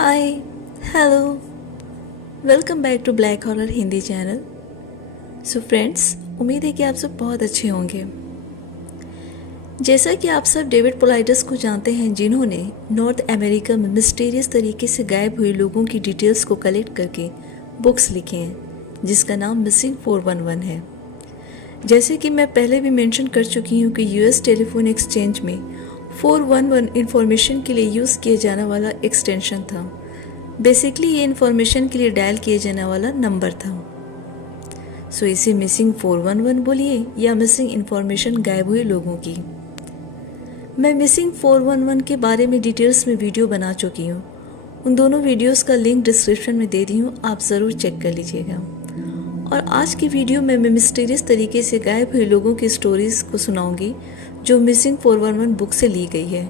Hi, hello, welcome back to black horror Hindi channel. So friends, उम्मीद है कि आप सब बहुत अच्छे होंगे। जैसा कि आप सब डेविड पोलाइटस को जानते हैं, जिन्होंने नॉर्थ अमेरिका में मिस्टीरियस तरीके से गायब हुए लोगों की डिटेल्स को कलेक्ट करके बुक्स लिखे हैं, जिसका नाम मिसिंग 411 है। जैसे कि मैं पहले भी मेंशन कर चुकी हूँ कि यूएस टेलीफोन एक्सचेंज में 411 इंफॉर्मेशन के लिए यूज़ किया जाने वाला एक्सटेंशन था। बेसिकली ये इंफॉर्मेशन के लिए डायल किया जाने वाला नंबर था। सो इसे मिसिंग 411 बोलिए या मिसिंग इंफॉर्मेशन, गायब हुए लोगों की। मैं मिसिंग 411 के बारे में डिटेल्स में वीडियो बना चुकी हूँ। उन दोनों वीडियोस का लिंक डिस्क्रिप्शन में दे दी हूँ, आप ज़रूर चेक कर लीजिएगा। और आज की वीडियो में मैं मिस्टीरियस तरीके से गायब हुए लोगों की स्टोरीज को सुनाऊंगी, जो मिसिंग 411 बुक से ली गई है।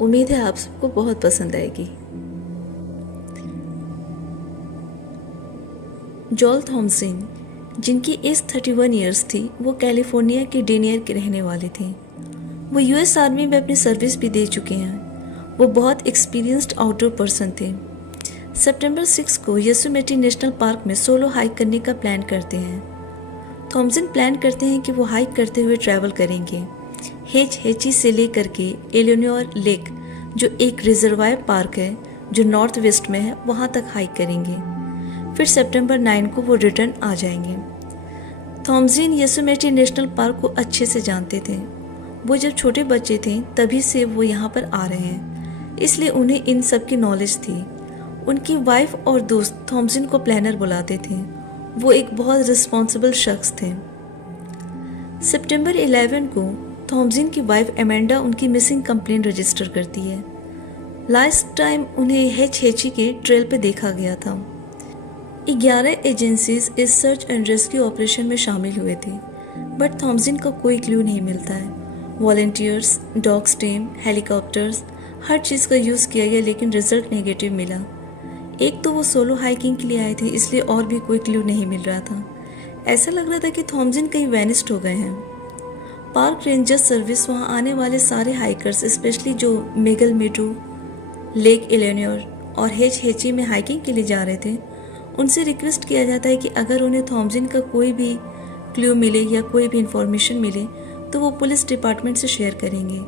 उम्मीद है आप सबको बहुत पसंद आएगी। जॉल थॉमसन, जिनकी एज 31 ईयर्स थी, वो कैलिफोर्निया के डेनियर के रहने वाले थे। वो यूएस आर्मी में अपनी सर्विस भी दे चुके हैं। वो बहुत एक्सपीरियंस्ड आउटडोर पर्सन थे। सितंबर 6 को योसेमिटी नेशनल पार्क में सोलो हाइक करने का प्लान करते हैं। थॉमसन प्लान करते हैं कि वो हाइक करते हुए ट्रैवल करेंगे, हेची से लेकर के एलिनोर लेक, जो एक रिजर्वायर पार्क है जो नॉर्थ वेस्ट में है, वहाँ तक हाइक करेंगे। फिर सितंबर 9 को वो रिटर्न आ जाएंगे। थॉमसन योसेमिटी नेशनल पार्क को अच्छे से जानते थे। वो जब छोटे बच्चे थे तभी से वो यहाँ पर आ रहे हैं, इसलिए उन्हें इन सब की नॉलेज थी। उनकी वाइफ और दोस्त थॉमसन को प्लानर बुलाते थे। वो एक बहुत रिस्पॉन्सिबल शख्स थे। सितंबर 11 को थॉमसन की वाइफ एमेंडा उनकी मिसिंग कंप्लेंट रजिस्टर करती है। लास्ट टाइम उन्हें हेची के ट्रेल पे देखा गया था। 11 एजेंसीज इस सर्च एंड रेस्क्यू ऑपरेशन में शामिल हुए थे, बट थॉमसन का कोई क्लू नहीं मिलता है। वॉलंटियर्स, डॉग्स टीम, हेलीकॉप्टर्स, हर चीज़ का यूज़ किया गया, लेकिन रिजल्ट नेगेटिव मिला। एक तो वो सोलो हाइकिंग के लिए आए थे, इसलिए और भी कोई क्लू नहीं मिल रहा था। ऐसा लग रहा था कि थॉमसन कहीं वैनिस्ड हो गए हैं। पार्क रेंजर सर्विस वहाँ आने वाले सारे हाइकर्स, स्पेशली जो मेगल मेडो, लेक एलिनोर और हेची में हाइकिंग के लिए जा रहे थे, उनसे रिक्वेस्ट किया जाता है कि अगर उन्हें थॉमसन का कोई भी क्लू मिले या कोई भी इंफॉर्मेशन मिले तो वो पुलिस डिपार्टमेंट से शेयर करेंगे।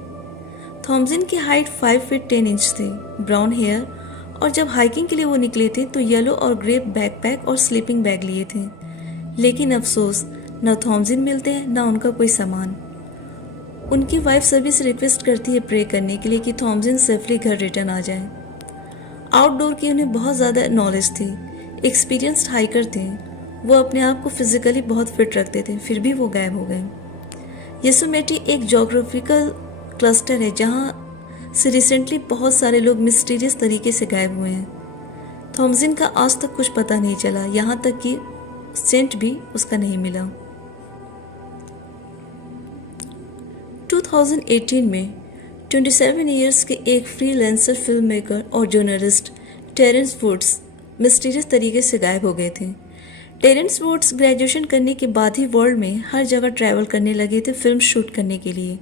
थॉमसन की हाइट 5 फीट 10 इंच थी, ब्राउन हेयर, और जब हाइकिंग के लिए वो निकले थे तो येलो और ग्रे बैकपैक और स्लीपिंग बैग लिए थे। लेकिन अफसोस, न थॉमसन मिलते हैं न उनका कोई सामान। उनकी वाइफ सभी से रिक्वेस्ट करती है प्रे करने के लिए कि थॉमसन सेफली घर रिटर्न आ जाए। आउटडोर की उन्हें बहुत ज़्यादा नॉलेज थी, एक्सपीरियंस्ड हाइकर थे। वो अपने आप को फिजिकली बहुत फिट रखते थे, फिर भी वो गायब हो गए। योसेमिटी एक जोग्राफिकल क्लस्टर है जहाँ से रिसेंटली बहुत सारे लोग मिस्टीरियस तरीके से गायब हुए हैं। थॉमसन का आज तक कुछ पता नहीं चला, यहाँ तक कि सेंट भी उसका नहीं मिला। 2018 में 27 ईयर्स के एक फ्रीलांसर फिल्म मेकर और जर्नलिस्ट टेरेंस वुड्स मिस्टीरियस तरीके से गायब हो गए थे। टेरेंस वुड्स ग्रेजुएशन करने के बाद ही वर्ल्ड में हर जगह ट्रैवल करने लगे थे फिल्म शूट करने के लिए।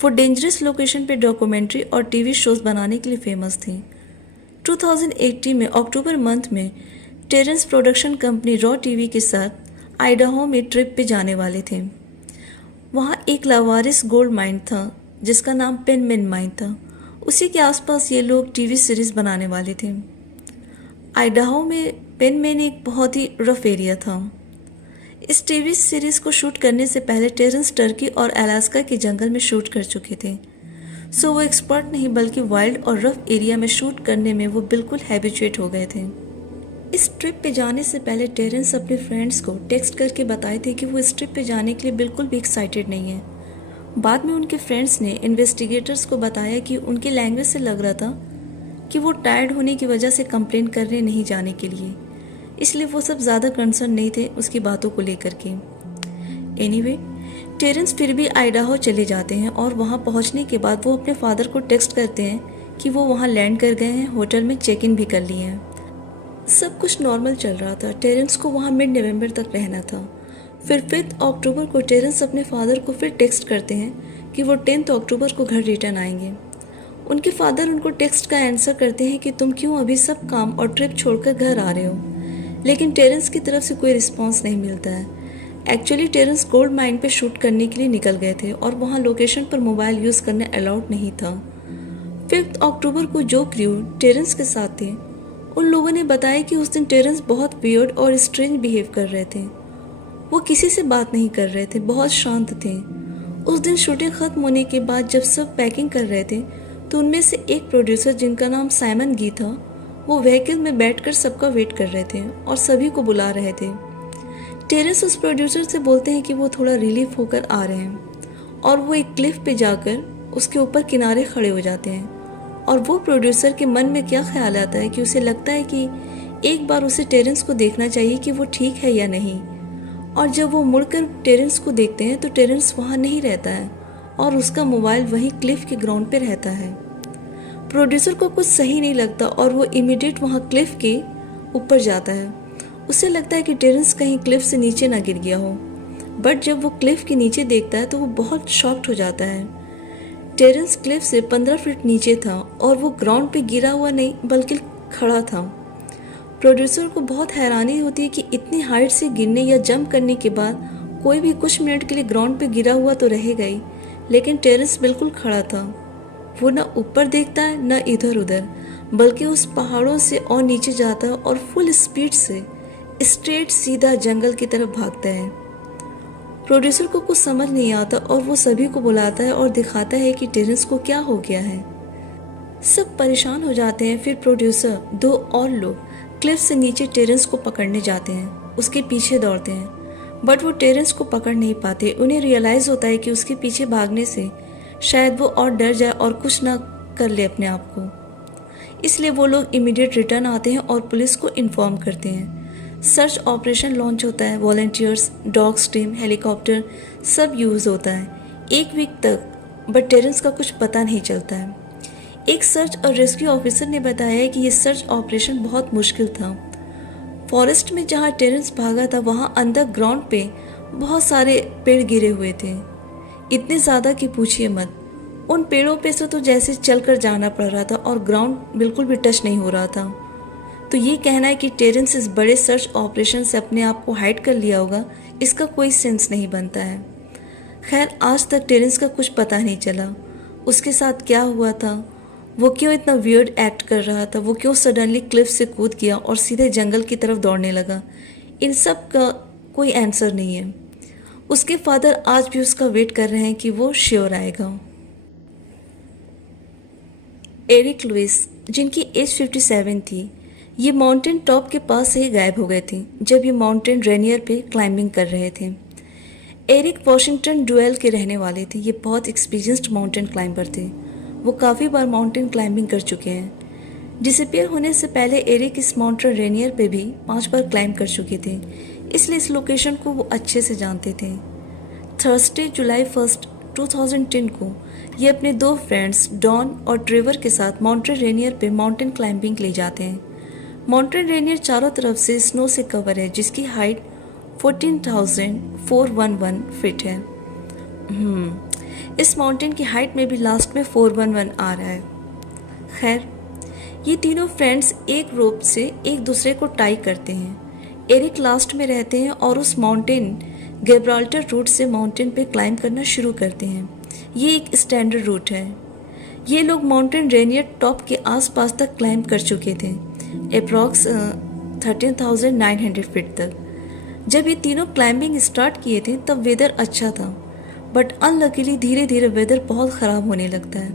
वो डेंजरस लोकेशन पे डॉक्यूमेंट्री और टीवी शोज बनाने के लिए फेमस थे। 2018 में अक्टूबर मंथ में Terence production company Raw TV के साथ आइडाहो में ट्रिप पे जाने वाले थे। वहाँ एक लावारिस गोल्ड माइन था जिसका नाम पेनमेन माइन था। उसी के आसपास ये लोग टीवी सीरीज बनाने वाले थे। आइडाहो में पेनमेन एक बहुत ही रफ एरिया था। इस टीवी सीरीज को शूट करने से पहले टेरेंस टर्की और अलास्का के जंगल में शूट कर चुके थे। सो वो एक्सपर्ट नहीं बल्कि वाइल्ड और रफ एरिया में शूट करने में वो बिल्कुल हैबिचुएट हो गए थे। इस ट्रिप पे जाने से पहले टेरेंस अपने फ्रेंड्स को टेक्स्ट करके बताए थे कि वो इस ट्रिप पे जाने के लिए बिल्कुल भी एक्साइटेड नहीं है। बाद में उनके फ्रेंड्स ने इन्वेस्टिगेटर्स को बताया कि उनके लैंग्वेज से लग रहा था कि वो टायर्ड होने की वजह से कंप्लेन कर रहे नहीं जाने के लिए, इसलिए वो सब ज़्यादा कंसर्न नहीं थे उसकी बातों को लेकर के। एनीवे, टेरेंस फिर भी आइडाहो चले जाते हैं और वहाँ पहुँचने के बाद वो अपने फादर को टेक्स्ट करते हैं कि वो वहाँ लैंड कर गए हैं, होटल में चेक इन भी कर लिए हैं। सब कुछ नॉर्मल चल रहा था। टेरेंस को वहाँ मिड नवंबर तक रहना था। फिर 5 अक्टूबर को टेरेंस अपने फादर को फिर टेक्स्ट करते हैं कि वो 10 अक्टूबर को घर रिटर्न आएंगे। उनके फादर उनको टेक्स्ट का आंसर करते हैं कि तुम क्यों अभी सब काम और ट्रिप छोड़कर घर आ रहे हो, लेकिन टेरेंस की तरफ से कोई रिस्पॉन्स नहीं मिलता है। एक्चुअली टेरेंस गोल्ड माइन पे शूट करने के लिए निकल गए थे और वहाँ लोकेशन पर मोबाइल यूज़ करना अलाउड नहीं था। 5 अक्टूबर को जो क्रू टेरेंस के साथ थे उन लोगों ने बताया कि उस दिन टेरेंस बहुत वियर्ड और स्ट्रेंज बिहेव कर रहे थे। वो किसी से बात नहीं कर रहे थे, बहुत शांत थे। उस दिन शूटिंग ख़त्म होने के बाद जब सब पैकिंग कर रहे थे तो उनमें से एक प्रोड्यूसर जिनका नाम साइमन गी था वो व्हीकल में बैठकर सबका वेट कर रहे थे और सभी को बुला रहे थे। टेरेंस उस प्रोड्यूसर से बोलते हैं कि वो थोड़ा रिलीफ होकर आ रहे हैं और वो एक क्लिफ पे जाकर उसके ऊपर किनारे खड़े हो जाते हैं। और वो प्रोड्यूसर के मन में क्या ख्याल आता है कि उसे लगता है कि एक बार उसे टेरेंस को देखना चाहिए कि वो ठीक है या नहीं। और जब वो मुड़कर टेरेंस को देखते हैं तो टेरेंस वहाँ नहीं रहता है और उसका मोबाइल वहीं क्लिफ के ग्राउंड पे रहता है। प्रोड्यूसर को कुछ सही नहीं लगता और वो इमीडिएट वहाँ क्लिफ के ऊपर जाता है। उसे लगता है कि टेरेंस कहीं क्लिफ से नीचे ना गिर गया हो, बट जब वो क्लिफ के नीचे देखता है तो वो बहुत शॉक्ड हो जाता है। टेरेंस क्लिफ से 15 फीट नीचे था और वो ग्राउंड पे गिरा हुआ नहीं बल्कि खड़ा था। प्रोड्यूसर को बहुत हैरानी होती है कि इतनी हाइट से गिरने या जंप करने के बाद कोई भी कुछ मिनट के लिए ग्राउंड पे गिरा हुआ तो रहेगा ही, लेकिन टेरेंस बिल्कुल खड़ा था। वो न ऊपर देखता है न इधर उधर, बल्कि उस पहाड़ों से और नीचे जाता है और फुल स्पीड से स्ट्रेट सीधा जंगल की तरफ भागता है। प्रोड्यूसर को कुछ समझ नहीं आता और वो सभी को बुलाता है और दिखाता है कि टेरेंस को क्या हो गया है। सब परेशान हो जाते हैं। फिर प्रोड्यूसर, 2 और लोग क्लिफ से नीचे टेरेंस को पकड़ने जाते हैं, उसके पीछे दौड़ते हैं, बट वो टेरेंस को पकड़ नहीं पाते। उन्हें रियलाइज़ होता है कि उसके पीछे भागने से शायद वो और डर जाए और कुछ ना कर ले अपने आप को। इसलिए वो लोग इमीडिएट रिटर्न आते हैं और पुलिस को इन्फॉर्म करते हैं। सर्च ऑपरेशन लॉन्च होता है। वॉलंटियर्स, डॉग्स टीम, हेलीकॉप्टर सब यूज़ होता है 1 वीक तक, बट टेरेंस का कुछ पता नहीं चलता है। एक सर्च और रेस्क्यू ऑफिसर ने बताया है कि ये सर्च ऑपरेशन बहुत मुश्किल था। फॉरेस्ट में जहाँ टेरेंस भागा था वहाँ अंदर ग्राउंड पे बहुत सारे पेड़ गिरे हुए थे, इतने ज़्यादा कि पूछिए मत। उन पेड़ों पे से तो जैसे चलकर जाना पड़ रहा था और ग्राउंड बिल्कुल भी टच नहीं हो रहा था। तो ये कहना है कि टेरेंस इस बड़े सर्च ऑपरेशन से अपने आप को हाइड कर लिया होगा, इसका कोई सेंस नहीं बनता है। खैर, आज तक टेरेंस का कुछ पता नहीं चला। उसके साथ क्या हुआ था, वो क्यों इतना वियर्ड एक्ट कर रहा था, वो क्यों सडनली क्लिफ से कूद गया और सीधे जंगल की तरफ दौड़ने लगा, इन सब का कोई आंसर नहीं है। उसके फादर आज भी उसका वेट कर रहे हैं कि वो श्योर आएगा। एरिक लुइस, जिनकी एज 57 थी, ये माउंटेन टॉप के पास से ही गायब हो गए थे जब ये माउंटेन रेनियर पे क्लाइंबिंग कर रहे थे। एरिक वॉशिंगटन डुएल के रहने वाले थे। ये बहुत एक्सपीरियंस्ड माउंटेन क्लाइंबर थे। वो काफ़ी बार माउंटेन क्लाइंबिंग कर चुके हैं। डिसअपियर होने से पहले एरिक इस माउंटेन रेनियर पे भी 5 बार क्लाइंब कर चुके थे, इसलिए इस लोकेशन को वो अच्छे से जानते थे। थर्सडे जुलाई 1, 2010 को ये अपने 2 फ्रेंड्स डॉन और ट्रेवर के साथ माउंटेन रेनियर पे माउंटेन क्लाइंबिंग ले जाते हैं। माउंटेन रेनियर चारों तरफ से स्नो से कवर है, जिसकी हाइट 14,411 फीट है। इस माउंटेन की हाइट में भी लास्ट में 411 आ रहा है। खैर, ये तीनों फ्रेंड्स एक रोप से एक दूसरे को टाई करते हैं। एरिक लास्ट में रहते हैं और उस माउंटेन गिब्राल्टर रूट से माउंटेन पे क्लाइंब करना शुरू करते हैं। ये एक स्टैंडर्ड रूट है। ये लोग माउंटेन रेनियर टॉप के आसपास तक क्लाइंब कर चुके थे, अप्रॉक्स 13,900 फीट तक। जब ये तीनों क्लाइंबिंग स्टार्ट किए थे तब वेदर अच्छा था, बट अनलकीली धीरे धीरे वेदर बहुत ख़राब होने लगता है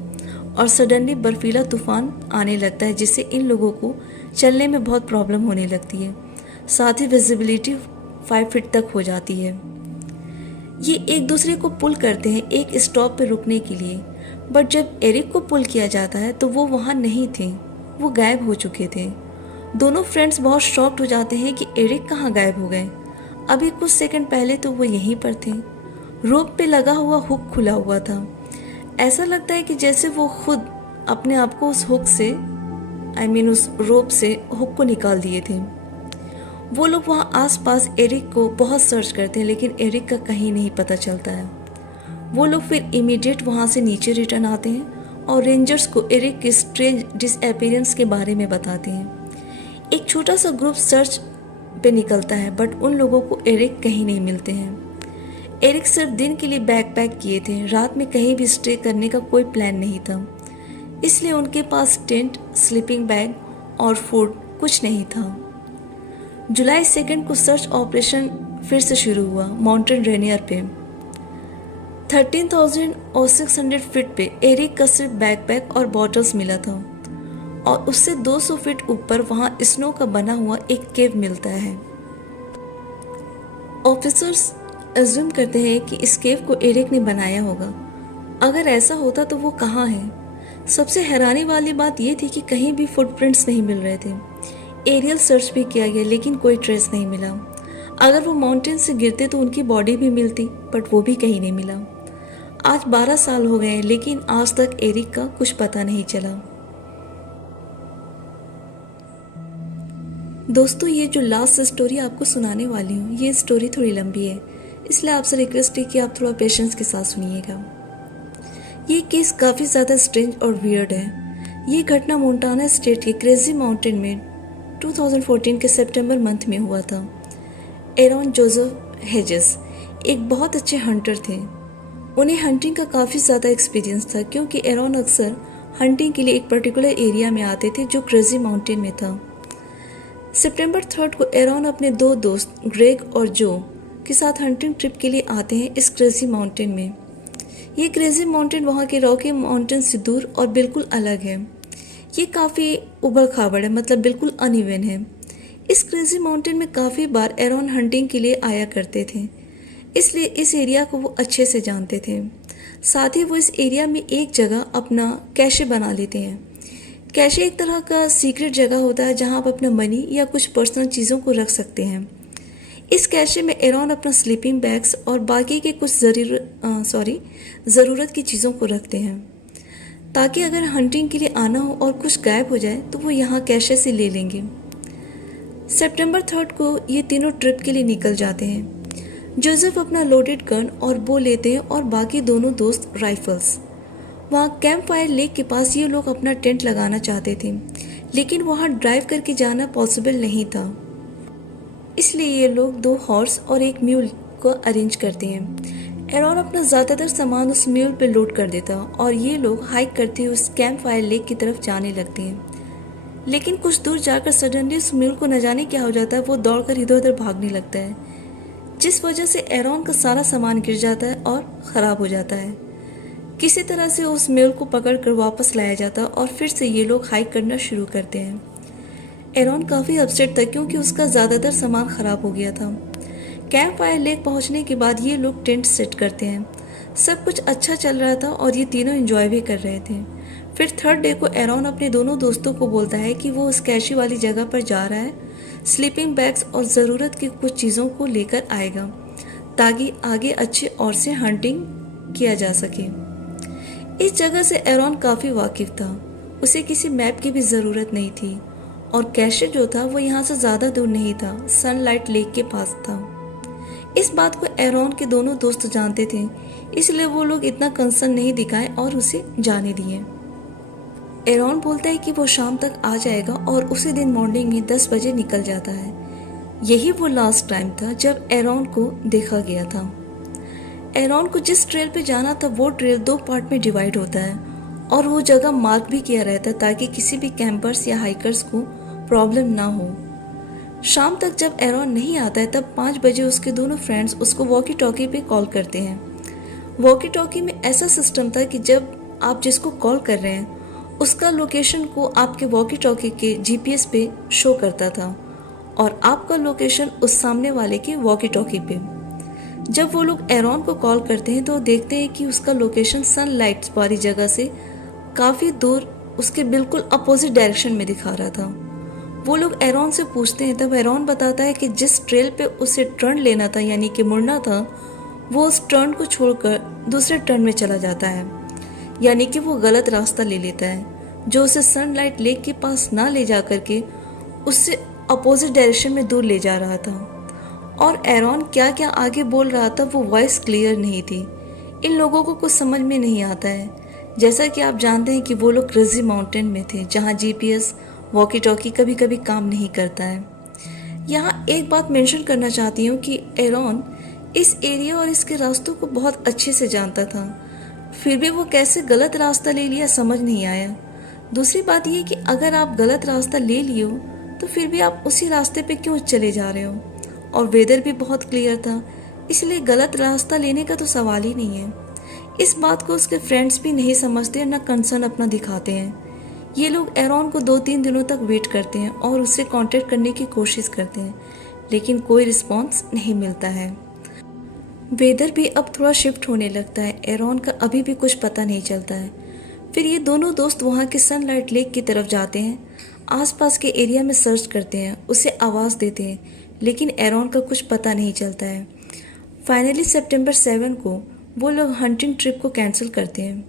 और सडनली बर्फीला तूफान आने लगता है, जिससे इन लोगों को चलने में बहुत प्रॉब्लम होने लगती है। साथ ही विजिबिलिटी 5 फीट तक हो जाती है। ये एक दूसरे को पुल करते हैं एक स्टॉप पर रुकने के लिए, बट जब एरिक को पुल किया जाता है तो वो वहाँ नहीं थे, वो गायब हो चुके थे। दोनों फ्रेंड्स बहुत शॉक्ड हो जाते हैं कि एरिक कहाँ गायब हो गए। अभी कुछ सेकंड पहले तो वो यहीं पर थे। रोप पे लगा हुआ हुक खुला हुआ था। ऐसा लगता है कि जैसे वो खुद अपने आप को उस हुक से उस रोप से हुक को निकाल दिए थे। वो लोग वहाँ आसपास एरिक को बहुत सर्च करते हैं, लेकिन एरिक का कहीं नहीं पता चलता है। वो लोग फिर इमीडिएट वहाँ से नीचे रिटर्न आते हैं और रेंजर्स को एरिक के स्ट्रेंज डिसअपीयरेंस के बारे में बताते हैं। एक छोटा सा ग्रुप सर्च पे निकलता है, बट उन लोगों को एरिक कहीं नहीं मिलते हैं। एरिक सिर्फ दिन के लिए बैग पैक किए थे, रात में कहीं भी स्टे करने का कोई प्लान नहीं था, इसलिए उनके पास टेंट, स्लीपिंग बैग और फूड कुछ नहीं था। जुलाई 2 को सर्च ऑपरेशन फिर से शुरू हुआ माउंटेन रेनियर पे। 13,600 फीट पे एरिक का सिर्फ बैकपैक और बॉटल्स मिला था, और उससे 200 फीट ऊपर वहां स्नो का बना हुआ एक केव मिलता है। ऑफिसर्स अज्यूम करते हैं कि इस केव को एरिक ने बनाया होगा। अगर ऐसा होता तो वो कहाँ है? सबसे हैरानी वाली बात यह थी कि कहीं भी फुटप्रिंट्स नहीं मिल रहे थे। एरियल सर्च भी किया गया लेकिन कोई ट्रेस नहीं मिला। अगर वो माउंटेन से गिरते तो उनकी बॉडी भी मिलती, बट वो भी कहीं नहीं मिला। आज 12 साल हो गए लेकिन आज तक एरिक का कुछ पता नहीं चला। दोस्तों, ये जो लास्ट स्टोरी आपको सुनाने वाली हूँ, ये स्टोरी थोड़ी लंबी है, इसलिए आपसे रिक्वेस्ट है कि आप थोड़ा पेशेंस के साथ सुनिएगा। ये केस काफ़ी ज़्यादा स्ट्रेंज और वियर्ड है। ये घटना मोंटाना स्टेट के क्रेजी माउंटेन में 2014 के सितंबर मंथ में हुआ था। एरॉन जोसेफ हेजेस एक बहुत अच्छे हंटर थे। उन्हें हंटिंग का काफ़ी ज़्यादा एक्सपीरियंस था, क्योंकि एरॉन अक्सर हंटिंग के लिए एक पर्टिकुलर एरिया में आते थे जो क्रेजी माउंटेन में था। सितंबर 3 को एरॉन अपने 2 दोस्त ग्रेग और जो के साथ हंटिंग ट्रिप के लिए आते हैं इस क्रेजी माउंटेन में। ये क्रेजी माउंटेन वहाँ के रॉकी माउंटेन से दूर और बिल्कुल अलग है। ये काफ़ी उबड़ खाबड़ है, मतलब बिल्कुल अनइवन है। इस क्रेजी माउंटेन में काफ़ी बार एरॉन हंटिंग के लिए आया करते थे, इसलिए इस एरिया को वो अच्छे से जानते थे। साथ ही वो इस एरिया में एक जगह अपना कैशे बना लेते हैं। कैशे एक तरह का सीक्रेट जगह होता है जहाँ आप अपना मनी या कुछ पर्सनल चीज़ों को रख सकते हैं। इस कैशे में एरॉन अपना स्लीपिंग बैग्स और बाकी के कुछ ज़रूरत की चीज़ों को रखते हैं, ताकि अगर हंटिंग के लिए आना हो और कुछ गायब हो जाए तो वो यहाँ कैशे से ले लेंगे। सितंबर 3 को ये तीनों ट्रिप के लिए निकल जाते हैं। जोसेफ अपना लोडेड गन और बो लेते हैं और बाकी दोनों दोस्त राइफल्स। वहाँ कैंप फायर लेक के पास ये लोग अपना टेंट लगाना चाहते थे, लेकिन वहाँ ड्राइव करके जाना पॉसिबल नहीं था, इसलिए ये लोग 2 हॉर्स और एक म्यूल को अरेंज करते हैं। एरॉन अपना ज़्यादातर सामान उस म्यूल पे लोड कर देता और ये लोग हाइक करते हुए उस कैंप फायर लेक की तरफ जाने लगते हैं। लेकिन कुछ दूर जाकर सडनली उस म्यूल को न जाने क्या हो जाता है, वो दौड़कर इधर उधर भागने लगता है, जिस वजह से एरॉन का सारा सामान गिर जाता है और ख़राब हो जाता है। किसी तरह से उस म्यूल को पकड़कर वापस लाया जाता है और फिर से ये लोग हाइक करना शुरू करते हैं। एरॉन काफ़ी अपसेट था क्योंकि उसका ज़्यादातर सामान ख़राब हो गया था। कैंप फायर लेक पहुंचने के बाद ये लोग टेंट सेट करते हैं। सब कुछ अच्छा चल रहा था और ये तीनों एंजॉय भी कर रहे थे। फिर 3rd डे को एरॉन अपने दोनों दोस्तों को बोलता है कि वो उस कैशे वाली जगह पर जा रहा है, स्लीपिंग बैग्स और ज़रूरत की कुछ चीज़ों को लेकर आएगा, ताकि आगे अच्छे और से हंटिंग किया जा सके। इस जगह से एरॉन काफ़ी वाकिफ था, उसे किसी मैप की भी ज़रूरत नहीं थी, और कैशे जो था वो यहाँ से ज़्यादा दूर नहीं था, सनलाइट लेक के पास था। इस बात को एरॉन के दोनों दोस्त जानते थे, इसलिए वो लोग इतना कंसर्न नहीं दिखाए और उसे जाने दिए। एरॉन बोलता है कि वो शाम तक आ जाएगा और उसी दिन मॉर्निंग में 10 बजे निकल जाता है। यही वो लास्ट टाइम था जब एरॉन को देखा गया था। एरॉन को जिस ट्रेल पे जाना था वो ट्रेल 2 पार्ट में डिवाइड होता है और वो जगह मार्क भी किया रहता है ताकि किसी भी कैंपर्स या हाइकर्स को प्रॉब्लम ना हो। शाम तक जब एरॉन नहीं आता है तब 5 बजे उसके दोनों फ्रेंड्स उसको वॉकी टॉकी पे कॉल करते हैं। वॉकी टॉकी में ऐसा सिस्टम था कि जब आप जिसको कॉल कर रहे हैं उसका लोकेशन को आपके वॉकी टॉकी के जीपीएस पे शो करता था और आपका लोकेशन उस सामने वाले के वॉकी टॉकी पे। जब वो लोग एरॉन को कॉल करते हैं तो देखते हैं कि उसका लोकेशन सनलाइट वाली जगह से काफ़ी दूर उसके बिल्कुल अपोजिट डायरेक्शन में दिखा रहा था। वो लोग एरॉन से पूछते हैं, तब एरॉन बताता है कि जिस ट्रेल पे उसे टर्न लेना था यानी कि मुड़ना था, वो उस टर्न को छोड़कर दूसरे टर्न में चला जाता है, यानी कि वो गलत रास्ता ले लेता है जो उसे सनलाइट लेक के पास ना ले जा करके उससे अपोजिट डायरेक्शन में दूर ले जा रहा था। और एरॉन क्या क्या आगे बोल रहा था वो वॉइस क्लियर नहीं थी। इन लोगों को कुछ समझ में नहीं आता है, जैसा कि आप जानते हैं कि वो लोग क्रेजी माउंटेन में थे जहाँ जीपीएस वॉकी टॉकी कभी कभी काम नहीं करता है। यहाँ एक बात मेंशन करना चाहती हूँ कि एरॉन इस एरिया और इसके रास्तों को बहुत अच्छे से जानता था, फिर भी वो कैसे गलत रास्ता ले लिया समझ नहीं आया। दूसरी बात ये कि अगर आप गलत रास्ता ले लिए हो तो फिर भी आप उसी रास्ते पे क्यों चले जा रहे हो, और वेदर भी बहुत क्लियर था, इसलिए गलत रास्ता लेने का तो सवाल ही नहीं है। इस बात को उसके फ्रेंड्स भी नहीं समझते और ना कंसर्न अपना दिखाते हैं। ये लोग एरॉन को 2-3 दिनों तक वेट करते हैं और उससे कांटेक्ट करने की कोशिश करते हैं, लेकिन कोई रिस्पॉन्स नहीं मिलता है। वेदर भी अब थोड़ा शिफ्ट होने लगता है, एरॉन का अभी भी कुछ पता नहीं चलता है। फिर ये दोनों दोस्त वहाँ के सनलाइट लेक की तरफ जाते हैं, आसपास के एरिया में सर्च करते हैं, उसे आवाज़ देते हैं, लेकिन एरॉन का कुछ पता नहीं चलता है। फाइनली सितंबर 7 को वो लोग हंटिंग ट्रिप को कैंसिल करते हैं,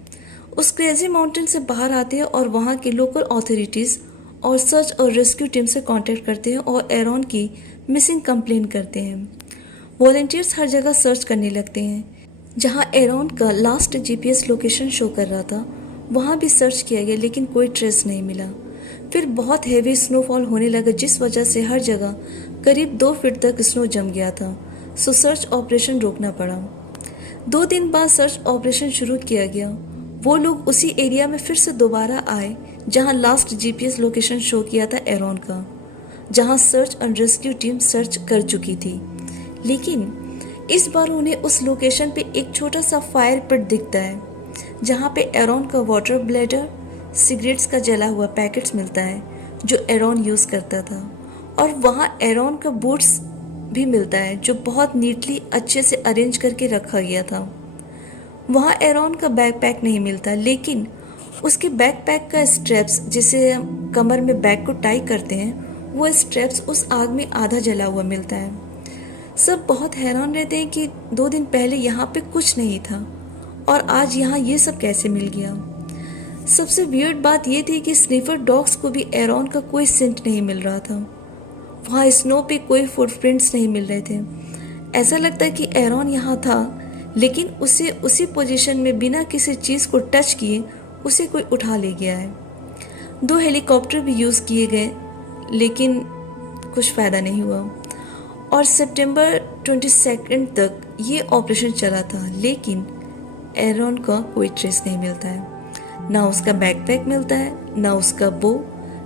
उस क्रेजी माउंटेन से बाहर आते हैं और वहाँ की लोकल अथॉरिटीज़ और सर्च और रेस्क्यू टीम से कांटेक्ट करते हैं और एरॉन की मिसिंग कंप्लेन करते हैं। वॉलंटियर्स हर जगह सर्च करने लगते हैं, जहाँ एरॉन का लास्ट जीपीएस लोकेशन शो कर रहा था वहाँ भी सर्च किया गया, लेकिन कोई ट्रेस नहीं मिला। फिर बहुत हैवी स्नोफॉल होने लगा, जिस वजह से हर जगह करीब 2 फीट तक स्नो जम गया था, सो सर्च ऑपरेशन रोकना पड़ा। 2 दिन बाद सर्च ऑपरेशन शुरू किया गया। वो लोग उसी एरिया में फिर से दोबारा आए जहां लास्ट जीपीएस लोकेशन शो किया था एरॉन का, जहां search and rescue team search कर चुकी थी, लेकिन इस बार उन्हें उस लोकेशन पे एक छोटा सा फायर पिट दिखता है जहां पे एरॉन का वाटर ब्लैडर, सिगरेट्स का जला हुआ पैकेट्स मिलता है जो एरॉन यूज़ करता था, और वहाँ एरॉन का बूट्स भी मिलता है जो बहुत नीटली अच्छे से अरेंज करके रखा गया था। वहाँ एरॉन का बैकपैक नहीं मिलता, लेकिन उसके बैकपैक का स्ट्रैप्स, जिसे हम कमर में बैग को टाई करते हैं, वो स्ट्रैप्स उस आग में आधा जला हुआ मिलता है। सब बहुत हैरान रहते हैं कि 2 दिन पहले यहाँ पे कुछ नहीं था और आज यहाँ ये सब कैसे मिल गया। सबसे वियर्ड बात ये थी कि स्निफर डॉग्स को भी एरॉन का कोई सेंट नहीं मिल रहा था। वहाँ स्नो पे कोई फुटप्रिंट्स नहीं मिल रहे थे। ऐसा लगता है कि एरॉन यहाँ था, लेकिन उसे उसी पोजीशन में बिना किसी चीज़ को टच किए उसे कोई उठा ले गया है। 2 हेलीकॉप्टर भी यूज़ किए गए, लेकिन कुछ फ़ायदा नहीं हुआ, और सितंबर 22 तक ये ऑपरेशन चला था, लेकिन एरॉन का कोई ट्रेस नहीं मिलता है। ना उसका बैकपैक मिलता है, ना उसका बो,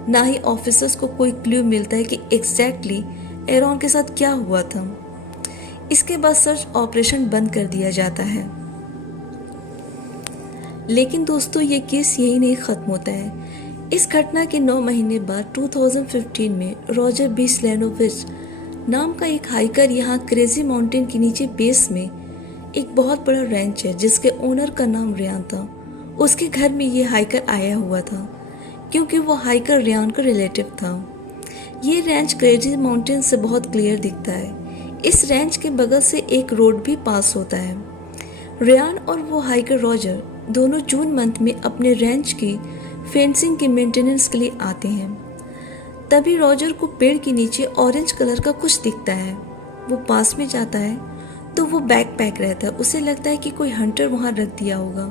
ना ही ऑफिसर्स को कोई क्लू मिलता है कि एग्जैक्टली एरॉन के साथ क्या हुआ था। इसके बाद सर्च ऑपरेशन बंद कर दिया जाता है। लेकिन दोस्तों, ये केस यही नहीं ख़त्म होता है। इस घटना के 9 महीने बाद 2015 में रॉजर बी स्लैनोविच नाम का एक हाइकर यहाँ क्रेजी माउंटेन के नीचे बेस में एक बहुत बड़ा रैंच है जिसके ओनर का नाम रियान था। उसके घर में ये हाइकर आया हुआ था क्योंकि वो हाइकर रियान का रिलेटिव था। ये रैंच क्रेजी माउंटेन से बहुत क्लियर दिखता है। इस रैंच के बगल से एक रोड भी पास होता है। रियान और वो हाइकर रॉजर दोनों जून मंथ में अपने रैंच की फेंसिंग के मेंटेनेंस के लिए आते हैं। तभी रॉजर को पेड़ के नीचे ऑरेंज कलर का कुछ दिखता है। वो पास में जाता है तो वो बैकपैक रहता है। उसे लगता है कि कोई हंटर वहाँ रख दिया होगा।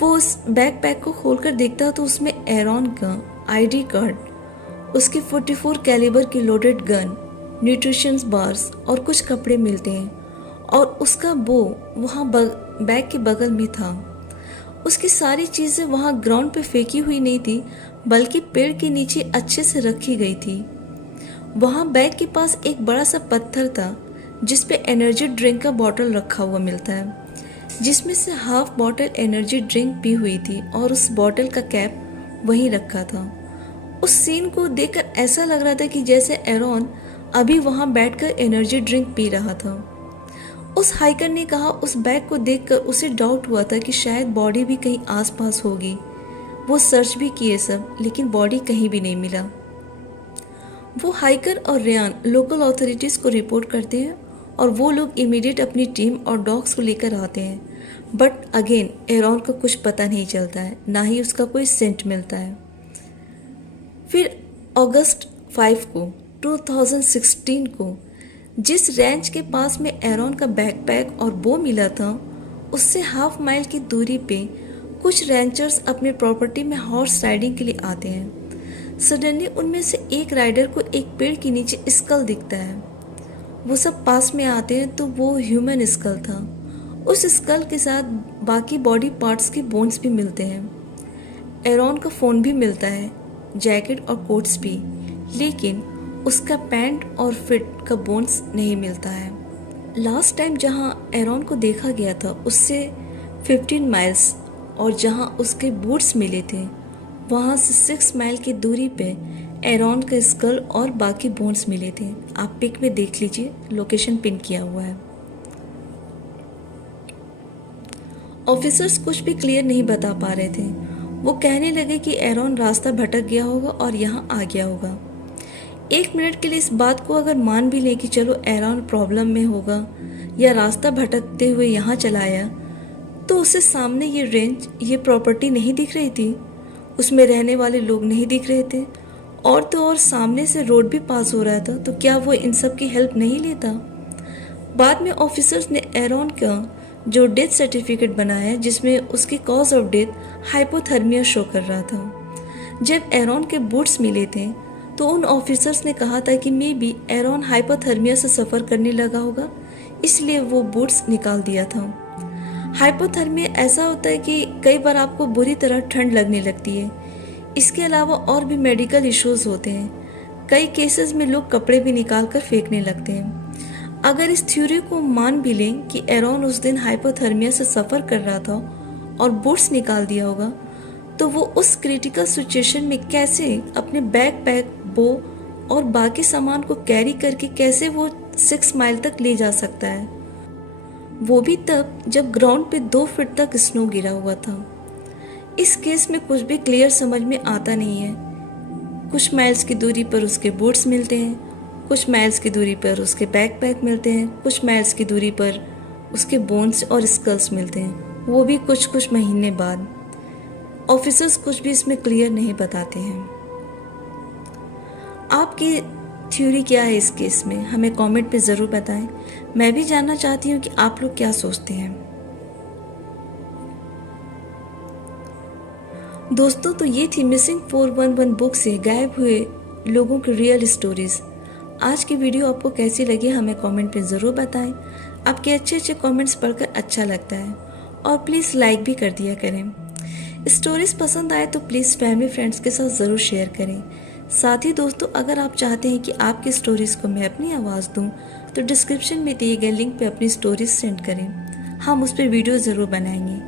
वो उस बैकपैक को खोलकर देखता है तो उसमें एरॉन का आईडी कार्ड, उसकी 44 कैलिबर की लोडेड गन, न्यूट्रिशन बार्स और कुछ कपड़े मिलते हैं, और उसका बो वहाँ बैग के बगल में था। उसकी सारी चीज़ें वहाँ ग्राउंड पे फेंकी हुई नहीं थी, बल्कि पेड़ के नीचे अच्छे से रखी गई थी। वहाँ बैग के पास एक बड़ा सा पत्थर था जिस पे एनर्जी ड्रिंक का बॉटल रखा हुआ मिलता है, जिसमें से half bottle energy drink P हुई थी और उस बॉटल का कैप वहीं रखा था। उस सीन को देखकर ऐसा लग रहा था कि जैसे एरॉन अभी वहाँ बैठकर एनर्जी ड्रिंक पी रहा था। उस हाइकर ने कहा उस बैग को देखकर उसे डाउट हुआ था कि शायद बॉडी भी कहीं आसपास होगी। वो सर्च भी किए सब, लेकिन बॉडी कहीं भी नहीं मिला। वो हाइकर और रियान लोकल अथॉरिटीज़ को रिपोर्ट करते हैं और वो लोग इमीडिएट अपनी टीम और डॉग्स को लेकर आते हैं, बट अगेन एरॉन का कुछ पता नहीं चलता है, ना ही उसका कोई सेंट मिलता है। फिर अगस्त 5 को 2016 को जिस रैंच के पास में एरॉन का बैकपैक और बो मिला था, उससे हाफ माइल की दूरी पे कुछ रैंचर्स अपनी प्रॉपर्टी में हॉर्स राइडिंग के लिए आते हैं। सडनली उनमें से एक राइडर को एक पेड़ के नीचे स्कल दिखता है। वो सब पास में आते हैं तो वो ह्यूमन स्कल था। उस स्कल के साथ बाकी बॉडी पार्ट्स के बोन्स भी मिलते हैं। एरॉन का फ़ोन भी मिलता है, जैकेट और कोट्स भी, लेकिन उसका पैंट और फिट का बोन्स नहीं मिलता है। लास्ट टाइम जहां एरॉन को देखा गया था उससे 15 माइल्स और जहां उसके बूट्स मिले थे वहां से 6 माइल की दूरी पे एरॉन का स्कल और बाकी बोन्स मिले थे। आप पिक में देख लीजिए, लोकेशन पिन किया हुआ है। ऑफिसर्स कुछ भी क्लियर नहीं बता पा रहे थे। वो कहने लगे कि एरॉन रास्ता भटक गया होगा और यहाँ आ गया होगा। 1 मिनट के लिए इस बात को अगर मान भी लें कि चलो एरॉन प्रॉब्लम में होगा या रास्ता भटकते हुए यहाँ चला आया, तो उसे सामने ये रेंज, ये प्रॉपर्टी नहीं दिख रही थी, उसमें रहने वाले लोग नहीं दिख रहे थे, और तो और सामने से रोड भी पास हो रहा था, तो क्या वो इन सब की हेल्प नहीं लेता? बाद में ऑफिसर्स ने एरॉन का जो डेथ सर्टिफिकेट बनाया जिसमें उसकी cause of death hypothermia show कर रहा था। जब एरॉन के बूट्स मिले थे तो उन ऑफिसर्स ने कहा था कि मे बी एरॉन हाइपोथर्मिया से सफ़र करने लगा होगा, इसलिए वो बूट्स निकाल दिया था। हाइपोथर्मिया ऐसा होता है कि कई बार आपको बुरी तरह ठंड लगने लगती है। इसके अलावा और भी मेडिकल इश्यूज होते हैं। कई केसेस में लोग कपड़े भी निकाल कर फेंकने लगते हैं। अगर इस थ्योरी को मान भी लें कि एरॉन उस दिन हाइपोथर्मिया से सफ़र कर रहा था और बूट्स निकाल दिया होगा, तो वो उस क्रिटिकल सिचुएशन में कैसे अपने बैकपैक, बो और बाकी सामान को कैरी करके कैसे वो 6 माइल तक ले जा सकता है, वो भी तब जब ग्राउंड पे 2 फीट तक स्नो गिरा हुआ था। इस केस में कुछ भी क्लियर समझ में आता नहीं है। कुछ माइल्स की दूरी पर उसके बूट्स मिलते हैं, कुछ माइल्स की दूरी पर उसके बैकपैक मिलते हैं, कुछ माइल्स की दूरी पर उसके बोन्स और स्कल्स मिलते हैं, वो भी कुछ महीने बाद। ऑफिसर्स कुछ भी इसमें क्लियर नहीं बताते हैं। आपकी थ्योरी क्या है इस केस में, हमें कमेंट पे ज़रूर बताएं। मैं भी जानना चाहती हूँ कि आप लोग क्या सोचते हैं। दोस्तों, तो ये थी मिसिंग 411 बुक से गायब हुए लोगों की रियल स्टोरीज। आज की वीडियो आपको कैसी लगी हमें कमेंट पे ज़रूर बताएं। आपके अच्छे कमेंट्स पढ़कर अच्छा लगता है, और प्लीज़ लाइक भी कर दिया करें। स्टोरीज पसंद आए तो प्लीज़ फैमिली फ्रेंड्स के साथ ज़रूर शेयर करें। साथ ही दोस्तों, अगर आप चाहते हैं कि आपकी स्टोरीज़ को मैं अपनी आवाज़ दूं, तो डिस्क्रिप्शन में दिए गए लिंक पे अपनी स्टोरीज सेंड करें, हम उस पर वीडियो ज़रूर बनाएंगे।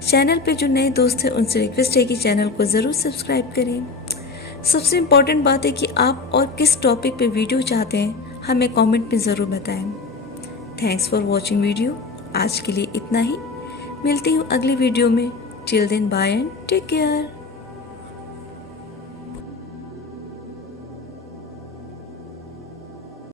चैनल पे जो नए दोस्त हैं उनसे रिक्वेस्ट है कि चैनल को ज़रूर सब्सक्राइब करें। सबसे इम्पॉर्टेंट बात है कि आप और किस टॉपिक पे वीडियो चाहते हैं हमें कमेंट में ज़रूर बताएं। Thanks for watching video. आज के लिए इतना ही, मिलती हूँ अगली वीडियो में। Till then bye and take care.